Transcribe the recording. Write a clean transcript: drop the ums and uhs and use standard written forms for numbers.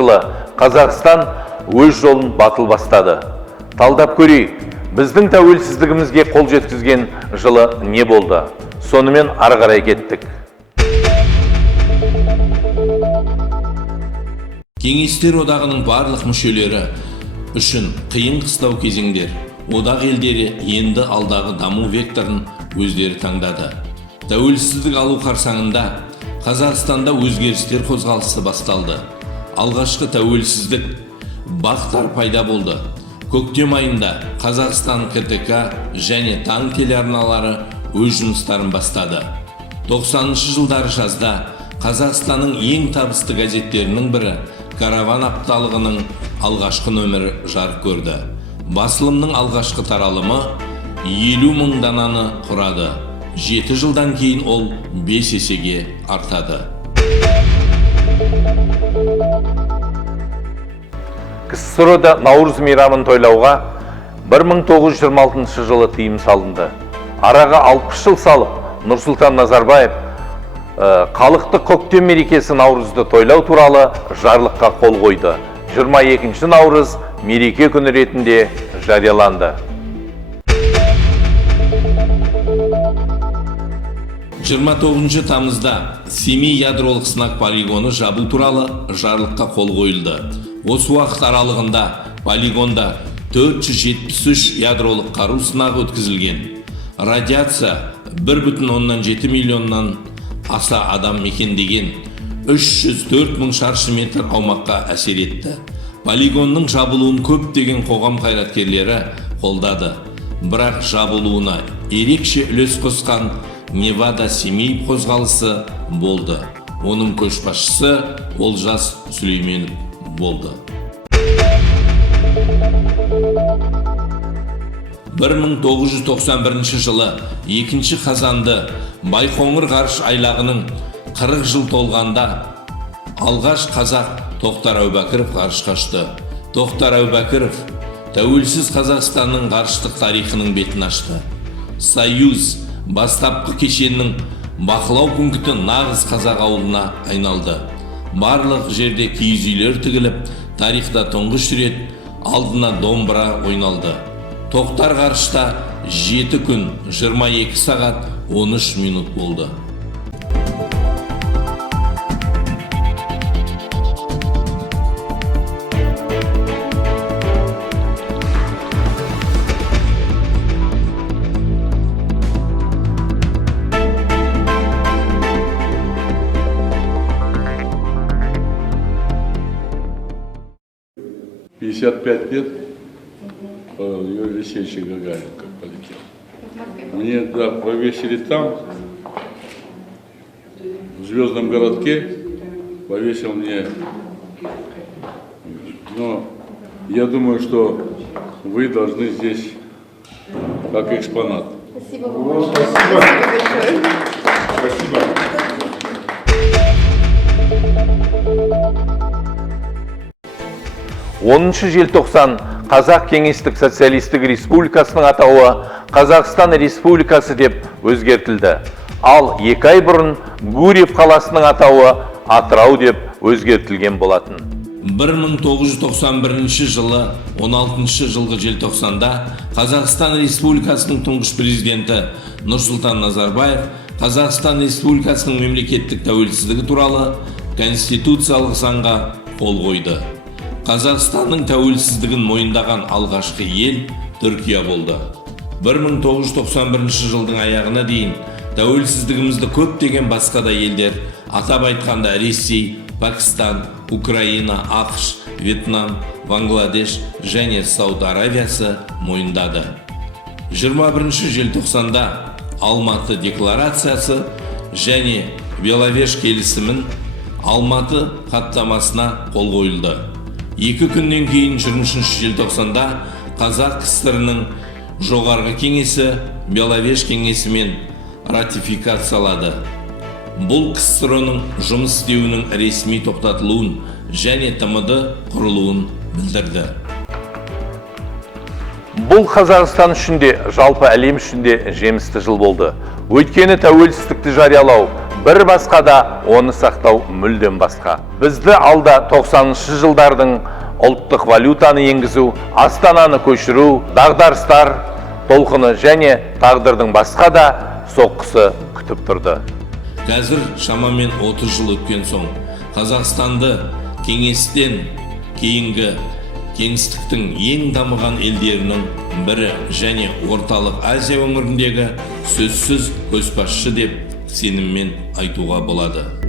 жылы Қазақстан өз жолын батыл бастады. Талдап көрейік, біздің тәуелсіздігімізге қол жеткізген жылы не болды? Сонымен ары қарай кеттік. Кеңестер одағының барлық мүшелері үшін қиын қыстау кезеңдер, одақ елдері енді алдағы даму векторын өздері таңдады. Тәуелсіздік алу қарсаңында Қазақстанда өзгерістер қозғалысы басталды. Алғашқы тәуелсіздік бақтар пайда болды. Көктем айында Қазақстан КТК және таң телеарналары өз жұмыстарын бастады. 90-шы жылдары жазда Қазақстанның ең табысты газеттерінің бірі Караван апталығының алғашқы нөмірі жарық көрді. Басылымның алғашқы таралымы 50 мың дананы құрады. 7 жылдан кейін ол 5 есеге артады. КСРО-да Наурыз мейрамын тойлауға 1926 жылы тыйым салынды. Араға 60 жыл салып, Нұрсұлтан Назарбаев халықты көктем мерекесі Наурызды тойлау туралы жарлыққа қол қойды. 22 Наурыз мереке күні ретінде жарияланды. 29 тамызда Семей ядролық сынақ полигоны жабу туралы жарлыққа қол қойылды. Осы уақыт аралығында полигонда 473 ядролық қару сынағы өткізілген. Радиация 1,7 миллионнан аса адам мекендеген 304 мың шаршы метр аумаққа әсер етті. Полигонның жабылуын көптеген қоғам қайраткерлері қолдады. Бірақ жабылуына ерекше үлес қосқан Невада Семей қозғалысы болды. Оның көшбасшысы Олжас Сүлейменов болды. 1991 жылы 2 қазанды Байқоңыр ғарыш айлағының 40 жыл толғанда алғаш қазақ Тоқтар Әубәкіров ғарышқа ұшты. Тоқтар Әубәкіров тәуелсіз Қазақстанның ғарыштық тарихының бетін ашты. Союз бастапқы кешеннің бақылау пункті нағыз қазақ ауылына айналды. Барлық жерде киіз үйлер тігіліп, тарихта тұңғыш рет алдына домбыра ойналды. Тоқтар ғарышта 7 күн 22 сағат 13 минут болды. лет Юрий Алексеевич Гагарин как полетел. Мне повесили там, в Звездном городке, повесил мне. Но я думаю, что вы должны здесь как экспонат. Спасибо вам. Спасибо большое. Спасибо. Желтоқсан Қазақ Кеңестік Социалистік Республикасының атауы Қазақстан Республикасы деп өзгертілді. Ал 2 ай бұрын Гурьев қаласының атауы Атырау деп өзгертілген болатын. 1991 жылы 16 жылғы желтоқсанда Қазақстан Республикасының тұңғыш президенті Нұрсұлтан Назарбаев Қазақстан Республикасының мемлекеттік тәуелсіздігі туралы конституциялық заңға қол қойды. Қазақстанның тәуелсіздігін мойындаған алғашқы ел Түркия болды. 1991 жылдың аяғына дейін тәуелсіздігімізді көптеген басқа да елдер, атап айтқанда Ресей, Пакистан, Украина, ақш, Вьетнам, Бангладеш және Сауд Аравиясы мойындады. 21 желтоқсанда Алматы декларациясы және Беловеж келісімін Алматы хаттамасына қол қойылды. 2 күннен кейін 23 желтоқсанда Қазақ КСР-ның жоғарғы кеңесі Беловеж кеңесімен ратификациялады. Бұл КСР-ның жұмыс істеуінің ресми тоқтатылуын және ТМД құрылуын білдірді. Бұл Қазақстан үшін де, жалпы әлем үшін де жемісті жыл болды. Өйткені тәуелсіздікті жариялау бір басқа да, оны сақтау мүлдем басқа. Бізді алда 90-шы жылдардың ұлттық валютаны енгізу, астананы көшіру, дағдарыстар толқыны және тағдырдың басқа да соққысы күтіп тұрды. Қазір шамамен 30 жыл өткен соң, Қазақстанды кеңестен кейінгі кеңістіктің ең дамыған елдерінің бірі және орталық Азия өңіріндегі сөзсіз көшбасшы деп сеніммен айтуға болады.